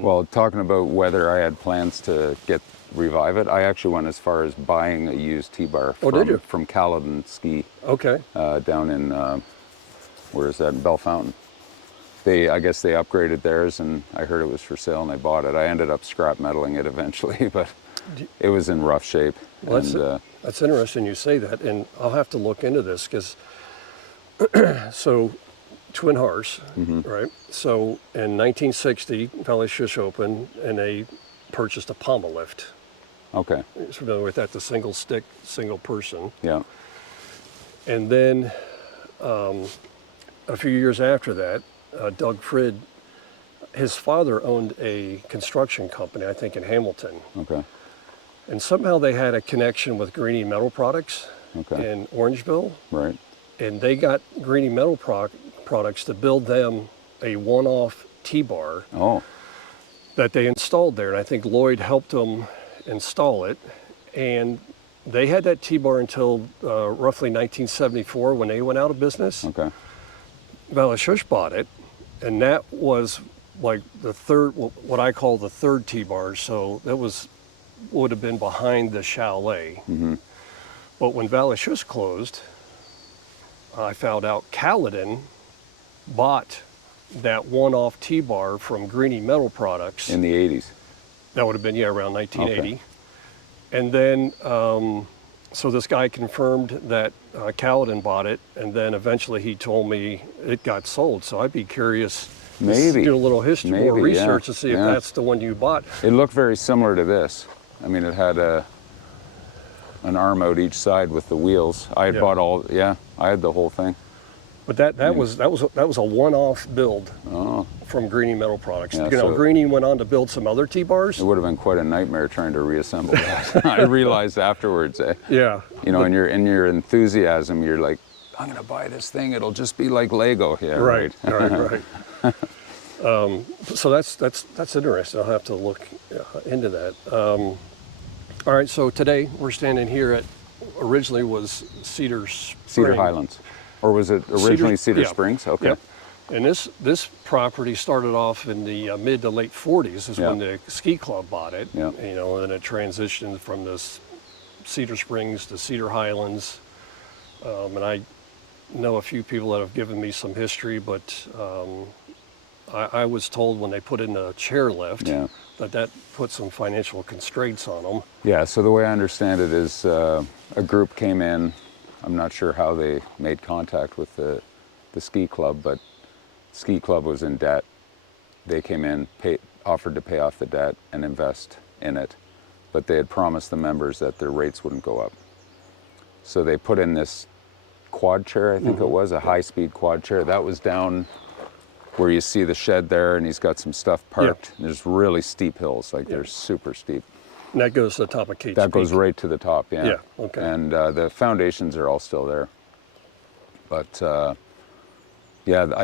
And Well, talking about whether I had plans to revive it, I actually went as far as buying a used T-bar did you? from Caledon Ski okay. down in, where is that, in Bellefontaine. I guess they upgraded theirs, and I heard it was for sale, and I bought it. I ended up scrap metaling it eventually, but it was in rough shape. Well, that's interesting you say that, and I'll have to look into this because, so, Twin Horse, right? So in 1960, Valley Shush opened, and they purchased a pommel lift. Okay. You're familiar with that, the single stick, single person. Yeah. And then a few years after that, Doug Frid, his father owned a construction company, I think in Hamilton. Okay. And somehow they had a connection with Greenie Metal Products in Orangeville. Right. And they got Greenie Metal Products to build them a one-off T-bar that they installed there. And I think Lloyd helped them install it. And they had that T-bar until roughly 1974 when they went out of business. Okay. Valley Shush bought it, and that was like the third, what I call the third T-bar. So that would have been behind the chalet. But when Valley Shush closed, I found out Caledon bought that one-off T-bar from Greenie Metal Products. In the 80s. That would have been, around 1980. Okay. And then, so this guy confirmed that Caledon bought it, and then eventually he told me it got sold. So I'd be curious to do a little history, more research to see if that's the one you bought. It looked very similar to this. I mean, it had an arm out each side with the wheels. I had bought I had the whole thing. But that was a one-off build from Greenie Metal Products. Yeah, so Greenie went on to build some other T-bars. It would have been quite a nightmare trying to reassemble that. I realized afterwards. Yeah. You know, in your enthusiasm, you're like, I'm gonna buy this thing. It'll just be like Lego. Yeah. Right. So that's interesting. I'll have to look into that. All right. So today we're standing here at originally was Cedar Highlands. Or was it originally Cedar Springs? Okay. Yeah. And this property started off in the mid to late 40s is when the ski club bought it. Yeah. You know, and it transitioned from this Cedar Springs to Cedar Highlands. And I know a few people that have given me some history, but I was told when they put in a chairlift that put some financial constraints on them. Yeah, so the way I understand it is a group came in. I'm not sure how they made contact with the ski club, but ski club was in debt. They came in, offered to pay off the debt and invest in it, but they had promised the members that their rates wouldn't go up. So they put in this quad chair, I think it was, a high-speed quad chair. That was down where you see the shed there, and he's got some stuff parked. Yeah. There's really steep hills, they're super steep. And that goes to the top of Kate's That goes Peak. right to the top, yeah. Yeah, okay. And the foundations are all still there. But I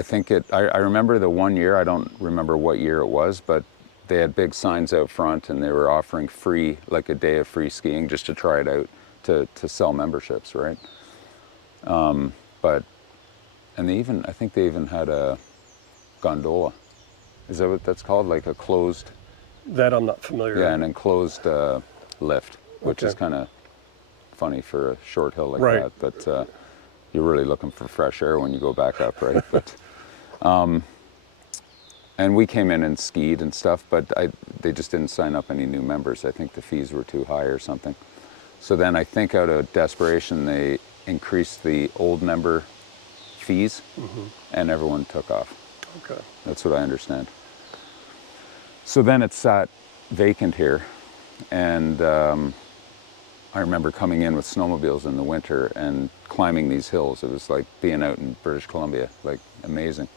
think I remember the one year, I don't remember what year it was, but they had big signs out front and they were offering free, like a day of free skiing just to try it out, to sell memberships, right? And I think they even had a gondola. Is that what that's called? Like a closed? That I'm not familiar with. Yeah, an enclosed lift, which is kind of funny for a short hill like that. But you're really looking for fresh air when you go back up, right? But and we came in and skied and stuff, but they just didn't sign up any new members. I think the fees were too high or something. So then I think out of desperation, they increased the old member fees, and everyone took off. Okay. That's what I understand. So then it sat vacant here, and I remember coming in with snowmobiles in the winter and climbing these hills. It was like being out in British Columbia, like amazing,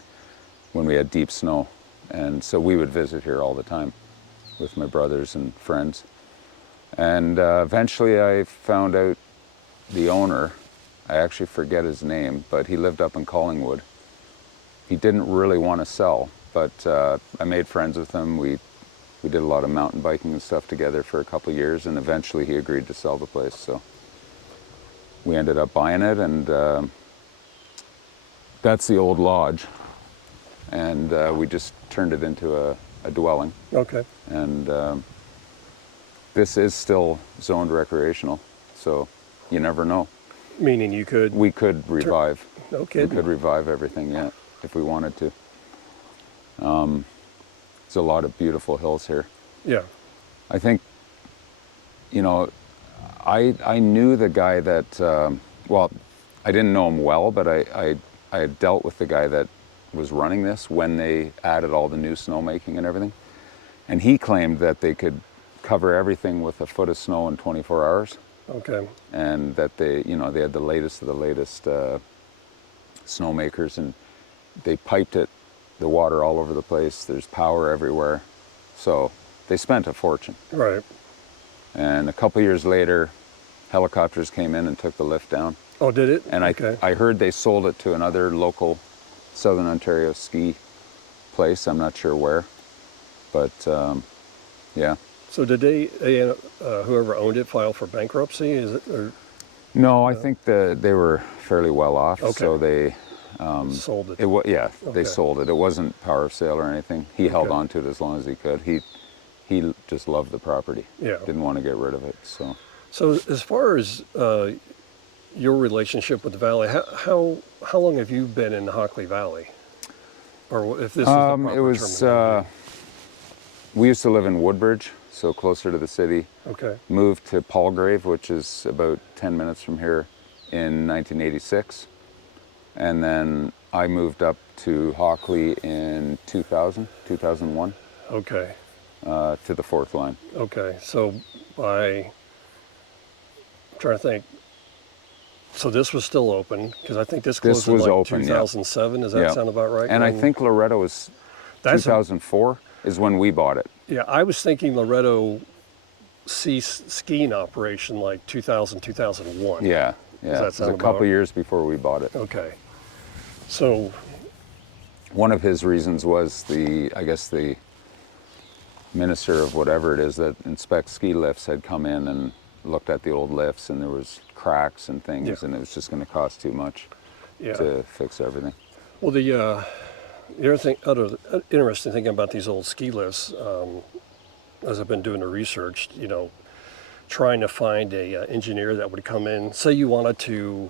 when we had deep snow. And so we would visit here all the time with my brothers and friends. And eventually I found out the owner. I actually forget his name, but he lived up in Collingwood. He didn't really want to sell, but I made friends with him. We did a lot of mountain biking and stuff together for a couple of years, and eventually he agreed to sell the place. So we ended up buying it, and that's the old lodge. And we just turned it into a dwelling. Okay. And this is still zoned recreational, so you never know. Meaning you could. We could revive. No We kidding. could revive everything, yeah, if we wanted to. There's a lot of beautiful hills here. Yeah. I think, you know, I knew the guy that, well, I didn't know him well, but I had dealt with the guy that was running this when they added all the new snowmaking and everything. And he claimed that they could cover everything with a foot of snow in 24 hours. Okay. And that they, you know, they had the latest of the latest snowmakers, and they piped it, the water all over the place. There's power everywhere. So they spent a fortune. Right. And a couple years later, helicopters came in and took the lift down. Oh, did it? And okay. I heard they sold it to another local Southern Ontario ski place. I'm not sure where, but yeah. So did they whoever owned it file for bankruptcy? Is it or No, I think they were fairly well off. Okay. So they sold it? They Okay. sold it. It wasn't power of sale or anything. He held Okay. on to it as long as he could. He just loved the property. Yeah. Didn't want to get rid of it. So So as far as your relationship with the valley, how long have you been in the Hockley Valley? Or if this is the proper it was terminology. we used to live in Woodbridge, so closer to the city. Okay. Moved to Palgrave, which is about 10 minutes from here, in 1986. And then I moved up to Hockley in 2001, Okay. to the fourth line. Okay. So I'm trying to think. So this was still open because I think this closed was in like open, yeah. 2007. Does that Yeah. sound about right? And I When- think Loretto was That's a- 2004 is when we bought it. Yeah, I was thinking Loretto skiing operation like 2000, 2001. Yeah, that yeah. It was a sound couple about- years before we bought it. Okay. So, One of his reasons was I guess the minister of whatever it is that inspects ski lifts had come in and looked at the old lifts, and there was cracks and things, Yeah. and it was just going to cost too much yeah. to fix everything. Well, the other interesting thing about these old ski lifts, as I've been doing the research, trying to find a engineer that would come in. Say you wanted to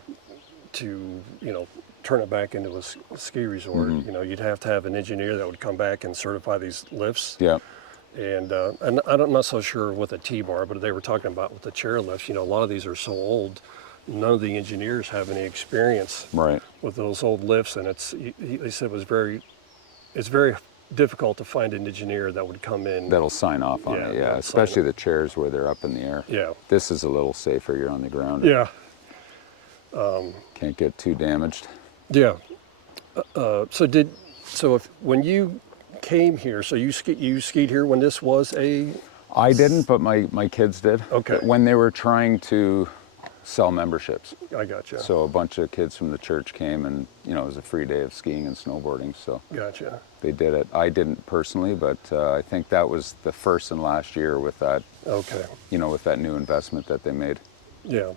turn it back into a ski resort. Mm-hmm. You'd have to have an engineer that would come back and certify these lifts. Yeah, And I'm not so sure with a T-bar, but they were talking about with the chairlifts. A lot of these are so old, none of the engineers have any experience right. with those old lifts, and they said it's very difficult to find an engineer that would come in. That'll sign off on Yeah, it, yeah. that'll Especially sign the chairs where they're up in the air. Yeah, This is a little safer. You're on the ground. yeah, Can't get too damaged. yeah. So when you came here, so you skied here when this was a. I didn't, but my kids did. Okay. When they were trying to sell memberships. I gotcha. So a bunch of kids from the church came, and it was a free day of skiing and snowboarding, so Gotcha. they did it. I didn't personally, but I think that was the first and last year with that, Okay. with that new investment that they made. Yeah.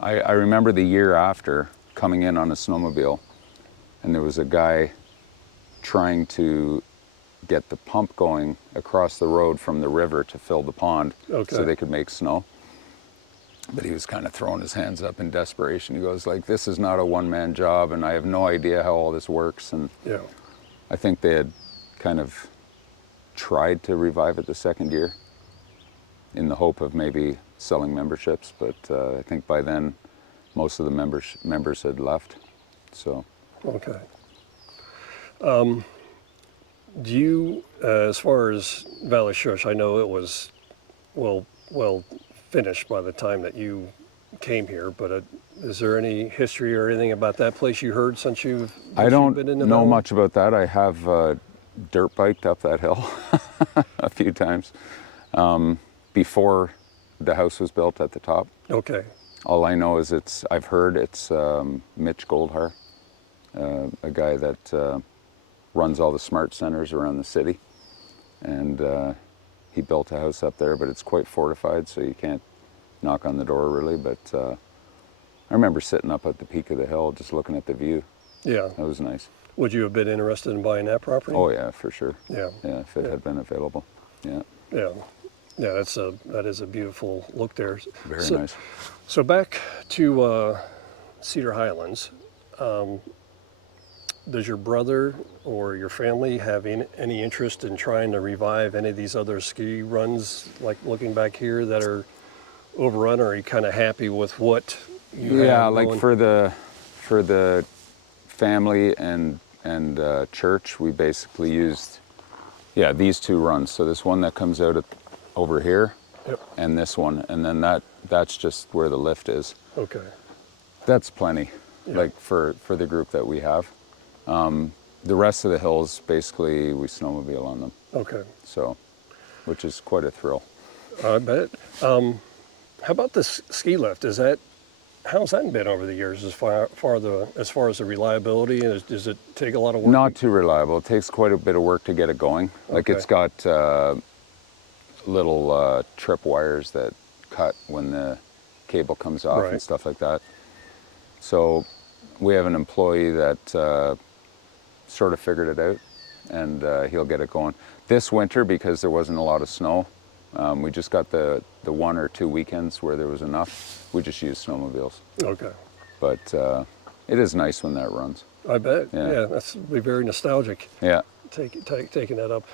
I remember the year after coming in on a snowmobile, and there was a guy trying to get the pump going across the road from the river to fill the pond Okay. so they could make snow. But he was kind of throwing his hands up in desperation. He goes like, this is not a one-man job, and I have no idea how all this works. And Yeah. I think they had kind of tried to revive it the second year in the hope of maybe selling memberships, but I think by then most of the members had left. So Okay. Do you, as far as Valley Shush, I know it was well finished by the time that you came here, but is there any history or anything about that place you heard since you've I don't been in the know valley? much about that. I have dirt biked up that hill a few times before the house was built at the top. Okay. All I know is I've heard it's Mitch Goldhar, a guy that runs all the smart centers around the city. And he built a house up there, but it's quite fortified, so you can't knock on the door really. But I remember sitting up at the peak of the hill, just looking at the view. Yeah. That was nice. Would you have been interested in buying that property? Oh yeah, for sure. Yeah. Yeah, if it had been available. Yeah. Yeah. Yeah, that is a beautiful look there. Very So, nice. So back to Cedar Highlands. Does your brother or your family have any interest in trying to revive any of these other ski runs, like looking back here, that are overrun, or are you kind of happy with what you have Yeah, like going? for the family and church, we basically used these two runs. So this one that comes out over here, Yep. and this one, and then that's just where the lift is. Okay. That's plenty, Yeah. like for the group that we have. The rest of the hills, basically, we snowmobile on them. Okay. So, which is quite a thrill. I bet. How about this ski lift? How's that been over the years as far as the reliability? And does it take a lot of work? Not too reliable. It takes quite a bit of work to get it going. Like Okay. it's got little trip wires that cut when the cable comes off Right. and stuff like that. So we have an employee that sort of figured it out, and he'll get it going. This winter, because there wasn't a lot of snow, we just got the 1 or 2 weekends where there was enough. We just used snowmobiles. Okay. But it is nice when that runs. I bet. Yeah. Yeah, that's be very nostalgic. Yeah. Taking that up.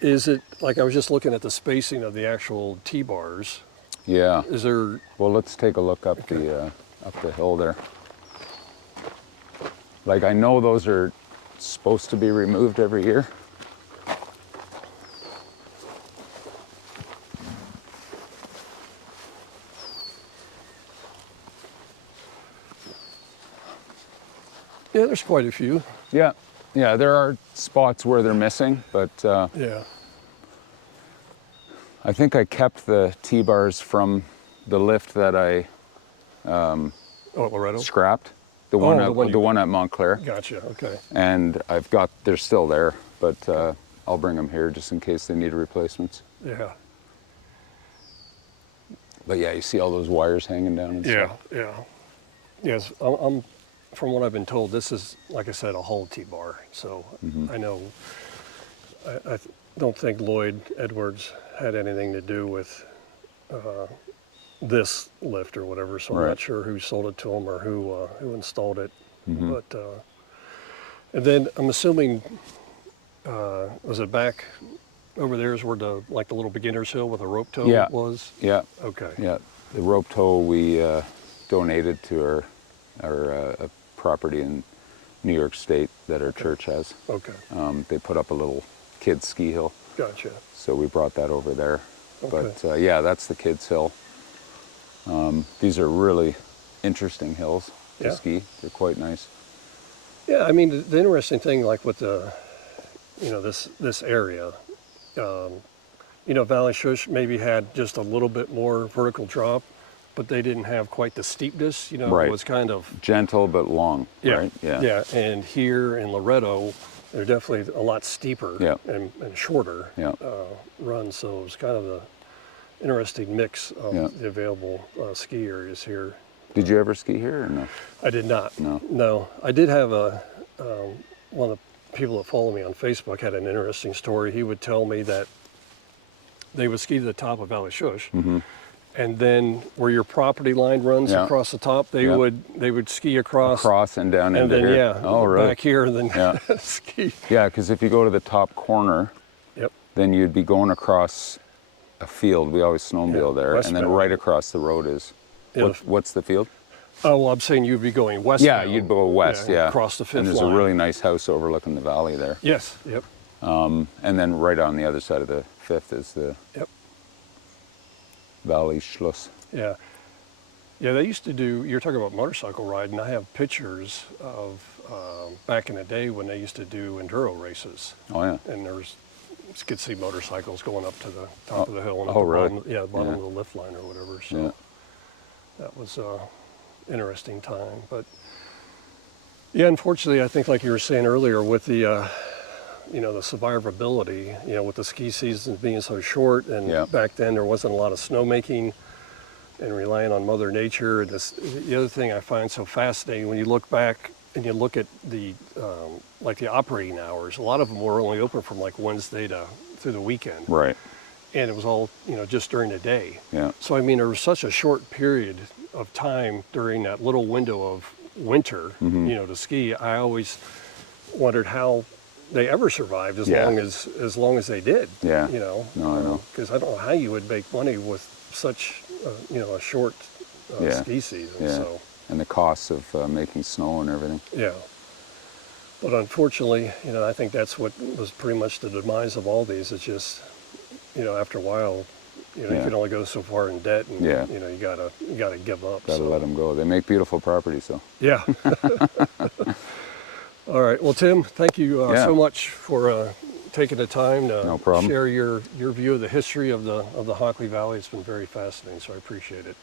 Is it, like, I was just looking at the spacing of the actual T-bars. Yeah. Is there, Well, let's take a look up the hill there. Like, I know those are supposed to be removed every year. yeah, there's quite a few. Yeah. Yeah, there are spots where they're missing, but Yeah. I think I kept the T-bars from the lift that I Oh, Loretto? scrapped. The Oh, one the one at, you- the one at Montclair. Gotcha, okay. And they're still there, but I'll bring them here just in case they need replacements. Yeah. But yeah, you see all those wires hanging down and Yeah, stuff. yeah. Yes, I'm from what I've been told, this is, like I said, a whole T-bar. So I know, I don't think Lloyd Edwards had anything to do with this lift or whatever. So I'm Right. not sure who sold it to him or who installed it. But and then I'm assuming, was it back over there is where the little beginner's hill with a rope tow Yeah. was? Yeah. Okay. Yeah, the rope tow we donated to our property in New York State that our church has. Okay. They put up a little kids ski hill, Gotcha. so we brought that over there. Okay. But yeah, that's the kids hill. These are really interesting hills to Yeah. ski. They're quite nice. Yeah, I mean, the interesting thing, like with this area, Valley Shush maybe had just a little bit more vertical drop, but they didn't have quite the steepness. Right. It was kind of Gentle but long, yeah, right? yeah. And here in Loretto, they're definitely a lot steeper Yeah. and shorter Yeah. runs. So it was kind of an interesting mix of Yeah. the available ski areas here. Did you ever ski here or no? I did not. No. No, I did have one of the people that follow me on Facebook had an interesting story. He would tell me that they would ski to the top of Valley Shush, and then where your property line runs Yeah. across the top, they Yeah. would ski across, Cross and down and into then here. Oh, really? back here, and then Yeah. ski. Yeah, because if you go to the top corner, Yep. then you'd be going across a field. We always snowmobile Yeah, there, and then westbound. right across the road is Yeah. what's the field? Oh, well, I'm saying you'd be going west. Yeah, you'd go west. Yeah, across the fifth And there's line. a really nice house overlooking the valley there. Yes. Yep. And then right on the other side of the fifth is the Yep. Valley Schluss. Yeah. Yeah, they used to do, you're talking about motorcycle riding. I have pictures of back in the day when they used to do enduro races. Oh yeah. And you could see motorcycles going up to the top of the hill and at oh, the really? bottom Yeah. of the lift line or whatever. So Yeah. that was interesting time. But yeah, unfortunately, I think like you were saying earlier with the the survivability, with the ski seasons being so short, and Yeah. back then there wasn't a lot of snowmaking and relying on Mother Nature. And the other thing I find so fascinating when you look back and you look at the like the operating hours, a lot of them were only open from like Wednesday to through the weekend. Right. And it was all, just during the day. Yeah. So I mean, there was such a short period of time during that little window of winter, to ski. I always wondered how they ever survived as Yeah. long as they did. Yeah. No, I know. because I don't know how you would make money with such, a short Yeah. ski season. Yeah. So And the costs of making snow and everything. yeah. But unfortunately, I think that's what was pretty much the demise of all these. It's just, after a while, you Yeah. can only go so far in debt, and Yeah. you gotta give up. Got to so. let them go. They make beautiful properties, though. Yeah. All right. Well, Tim, thank you Yeah. so much for taking the time to No problem. share your view of the history of the Hockley Valley. It's been very fascinating, so I appreciate it.